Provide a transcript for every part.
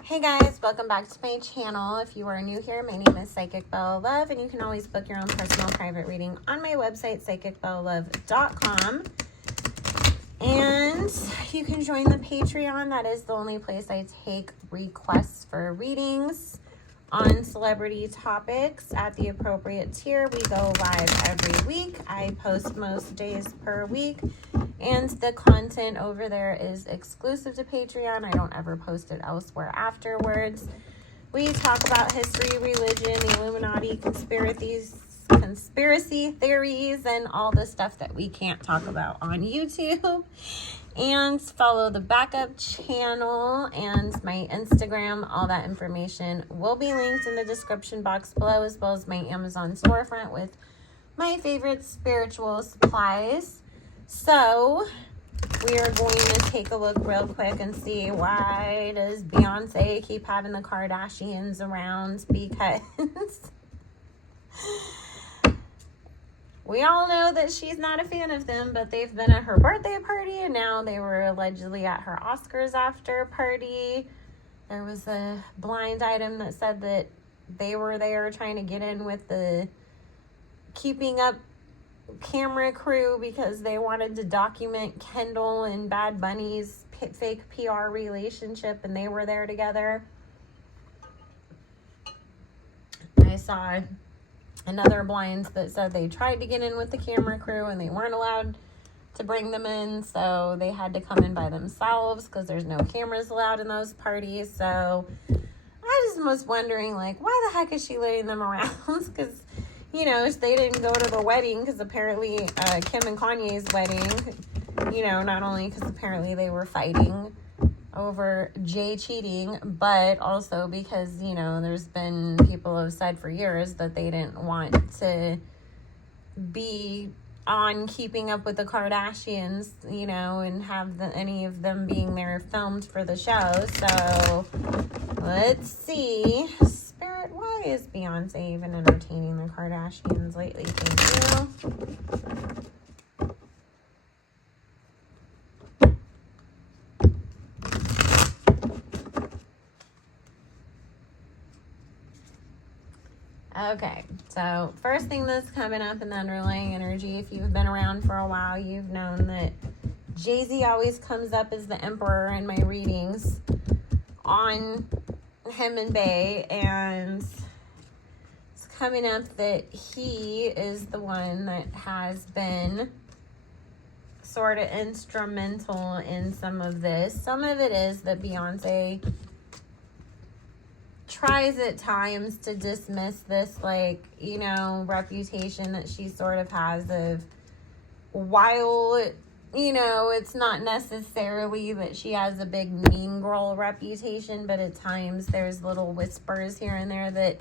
Hey guys, welcome back to my channel. If you are new here, my name is Psychic Bella Love, and you can always book your own personal private reading on my website, psychicbellalove.com. And you can join the Patreon. That is the only place I take requests for readings on celebrity topics at the appropriate tier. We go live every week. I post most days per week, and the content over there is exclusive to Patreon. I don't ever post it elsewhere afterwards. We talk about history, religion, the Illuminati, conspiracy theories, and all the stuff that we can't talk about on YouTube. And follow the backup channel and my Instagram. All that information will be linked in the description box below, as well as my Amazon storefront with my favorite spiritual supplies. So we are going to take a look real quick and see, why does Beyonce keep having the Kardashians around? Because we all know that she's not a fan of them, but they've been at her birthday party, and now they were allegedly at her Oscars after party. There was a blind item that said that they were there trying to get in with the Keeping Up camera crew because they wanted to document Kendall and Bad Bunny's fake PR relationship, and they were there together. I saw another blind that said they tried to get in with the camera crew and they weren't allowed to bring them in, so they had to come in by themselves because there's no cameras allowed in those parties. So I just was wondering, like, why the heck is she letting them around? Because, you know, they didn't go to the wedding, because apparently Kim and Kanye's wedding, you know, not only because apparently they were fighting over Jay cheating, but also because, you know, there's been people who have said for years that they didn't want to be on Keeping Up with the Kardashians, you know, and have any of them being there filmed for the show. So let's see. Spirit, why is Beyonce even entertaining the Kardashians lately? Thank you. Okay, so first thing that's coming up in the underlying energy, if you've been around for a while, you've known that JayZ always comes up as the emperor in my readings on him and Bey, and it's coming up that he is the one that has been sort of instrumental in some of this. Some of it is that Beyonce tries at times to dismiss this, like, you know, reputation that she sort of has of, while, you know, it's not necessarily that she has a big mean girl reputation, but at times there's little whispers here and there that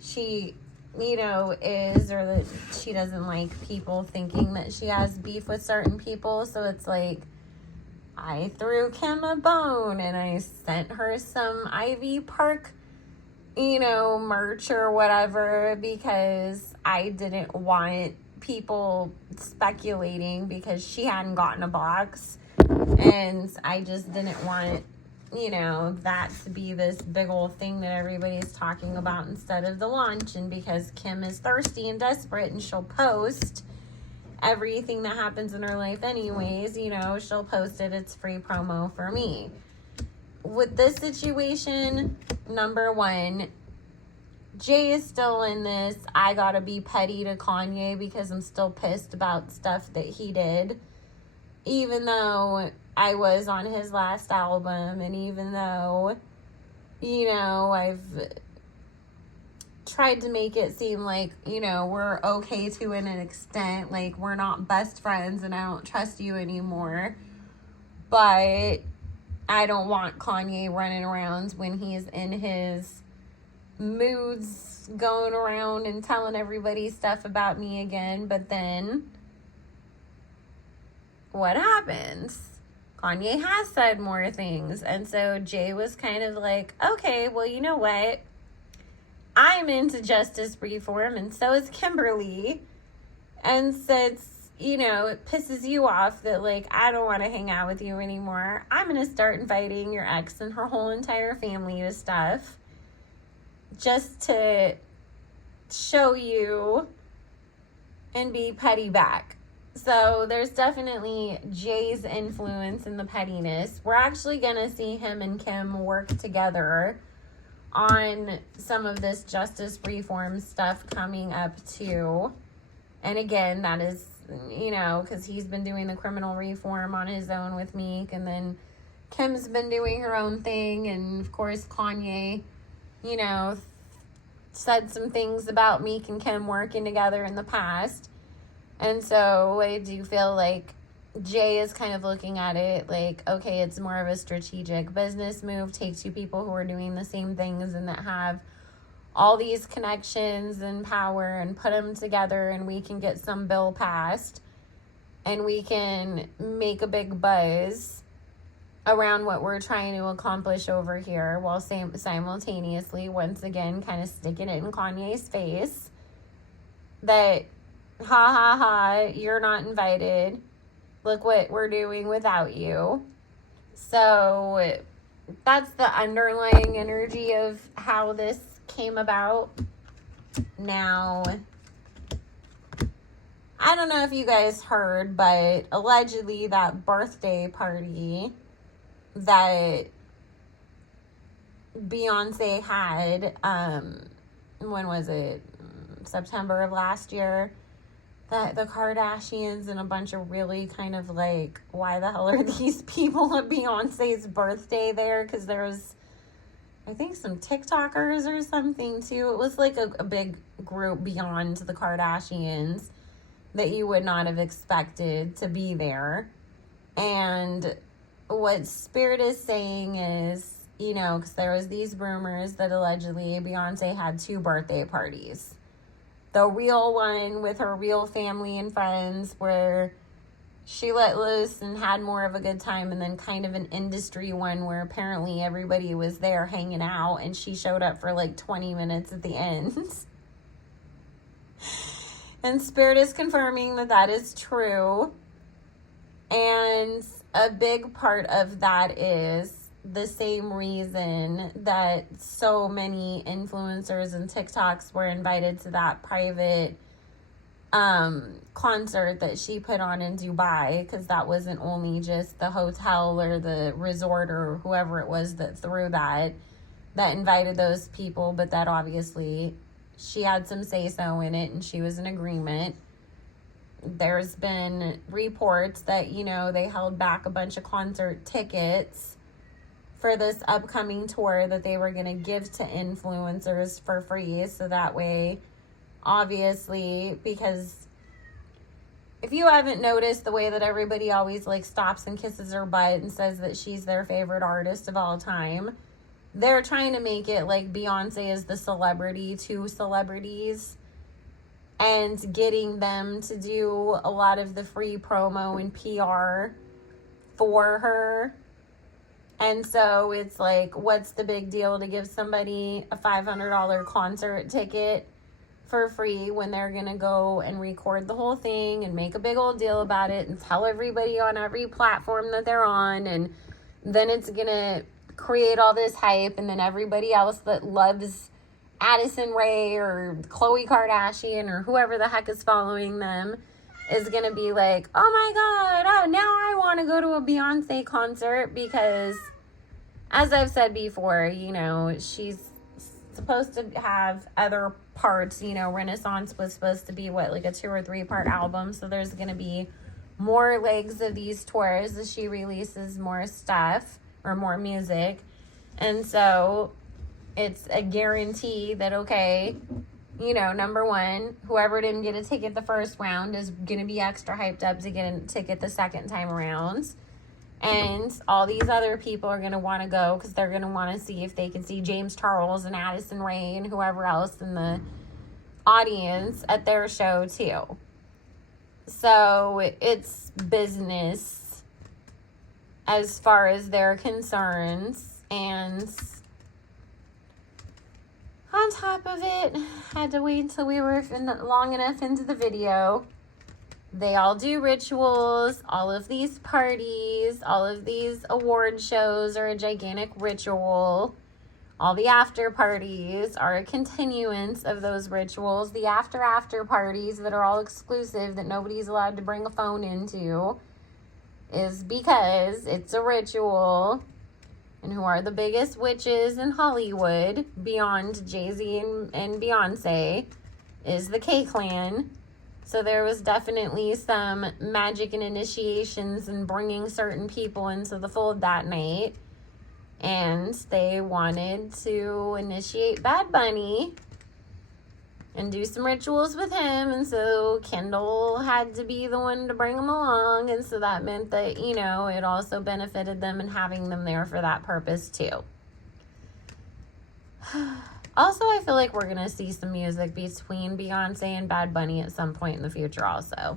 she, you know, is, or that she doesn't like people thinking that she has beef with certain people. So it's like, I threw Kim a bone and I sent her some Ivy Park, you know, merch or whatever, because I didn't want people speculating because she hadn't gotten a box, and I just didn't want, you know, that to be this big old thing that everybody's talking about instead of the launch. And because Kim is thirsty and desperate, and she'll post everything that happens in her life anyways, you know, she'll post it. It's free promo for me. With this situation, number one, Jay is still in this. I gotta be petty to Kanye because I'm still pissed about stuff that he did. Even though I was on his last album, and even though, you know, I've tried to make it seem like, you know, we're okay to an extent, like we're not best friends and I don't trust you anymore. But I don't want Kanye running around when he's in his moods, going around and telling everybody stuff about me again. But then what happens? Kanye has said more things. And so Jay was kind of like, okay, well, you know what? I'm into justice reform, and so is Kimberly. And since you know, it pisses you off that, like, I don't want to hang out with you anymore, I'm going to start inviting your ex and her whole entire family to stuff just to show you and be petty back. So there's definitely Jay's influence in the pettiness. We're actually going to see him and Kim work together on some of this justice reform stuff coming up too. And again, that is, you know, because he's been doing the criminal reform on his own with Meek, and then Kim's been doing her own thing, and of course Kanye, you know, said some things about Meek and Kim working together in the past. And so I do feel like Jay is kind of looking at it like, okay, it's more of a strategic business move. Take two people who are doing the same things and that have all these connections and power and put them together, and we can get some bill passed and we can make a big buzz around what we're trying to accomplish over here, while simultaneously, once again, kind of sticking it in Kanye's face that, ha ha ha, you're not invited. Look what we're doing without you. So that's the underlying energy of how this came about. Now, I don't know if you guys heard, but allegedly that birthday party that Beyonce had, when was it? September of last year, that the Kardashians and a bunch of really kind of like, why the hell are these people at Beyonce's birthday there? Because there was, I think, some TikTokers or something too. It was like a big group beyond the Kardashians that you would not have expected to be there. And what Spirit is saying is, you know, because there was these rumors that allegedly Beyonce had 2 birthday parties. The real one with her real family and friends, where she let loose and had more of a good time, and then kind of an industry one where apparently everybody was there hanging out and she showed up for like 20 minutes at the end. And Spirit is confirming that that is true. And a big part of that is the same reason that so many influencers and TikToks were invited to that private concert that she put on in Dubai, because that wasn't only just the hotel or the resort or whoever it was that threw that invited those people, but that obviously she had some say-so in it and she was in agreement. There's been reports that, you know, they held back a bunch of concert tickets for this upcoming tour that they were going to give to influencers for free. So that way, obviously, because if you haven't noticed the way that everybody always like stops and kisses her butt and says that she's their favorite artist of all time, they're trying to make it like Beyonce is the celebrity to celebrities, and getting them to do a lot of the free promo and PR for her. And so it's like, what's the big deal to give somebody a $500 concert ticket for free when they're going to go and record the whole thing and make a big old deal about it and tell everybody on every platform that they're on, and then it's going to create all this hype, and then everybody else that loves Addison Rae or Khloe Kardashian or whoever the heck is following them is going to be like, oh my God, oh, now I want to go to a Beyonce concert, because as I've said before, you know, she's supposed to have other parts. You know, Renaissance was supposed to be like a 2 or 3 part album. So there's going to be more legs of these tours as she releases more stuff or more music. And so it's a guarantee that, okay, you know, number one, whoever didn't get a ticket the first round is going to be extra hyped up to get a ticket the second time around. And all these other people are going to want to go because they're going to want to see if they can see James Charles and Addison Rae and whoever else in the audience at their show too. So it's business as far as they're concerned. And on top of it, had to wait until we were long enough into the video They all do rituals. All of these parties, all of these award shows are a gigantic ritual. All the after parties are a continuance of those rituals. The after parties that are all exclusive, that nobody's allowed to bring a phone into, is because it's a ritual. And who are the biggest witches in Hollywood, beyond JayZ and Beyonce, is the K-Clan. So there was definitely some magic and initiations and bringing certain people into the fold that night. And they wanted to initiate Bad Bunny and do some rituals with him. And so Kendall had to be the one to bring him along. And so that meant that, you know, it also benefited them in having them there for that purpose too. Also, I feel like we're going to see some music between Beyonce and Bad Bunny at some point in the future also.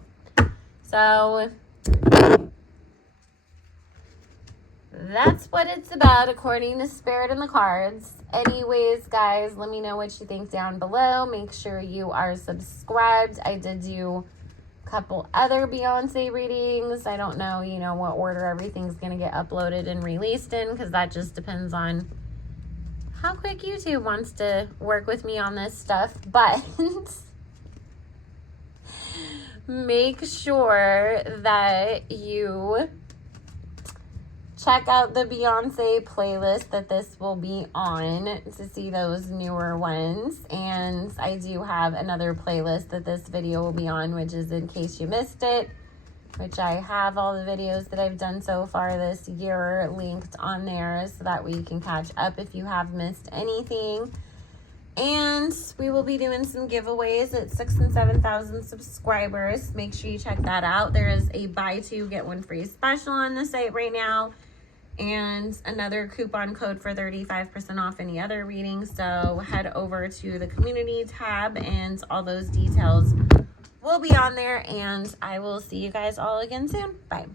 So that's what it's about according to Spirit in the cards. Anyways, guys, let me know what you think down below. Make sure you are subscribed. I did do a couple other Beyonce readings. I don't know, you know, what order everything's going to get uploaded and released in, because that just depends on how quick YouTube wants to work with me on this stuff. But make sure that you check out the Beyonce playlist that this will be on to see those newer ones. And I do have another playlist that this video will be on, which is in case you missed it, which I have all the videos that I've done so far this year linked on there so that way you can catch up if you have missed anything. And we will be doing some giveaways at 6,000 and 7,000 subscribers. Make sure you check that out. There is a buy two, get one free special on the site right now, and another coupon code for 35% off any other reading. So head over to the community tab and all those details will be on there, and I will see you guys all again soon. Bye.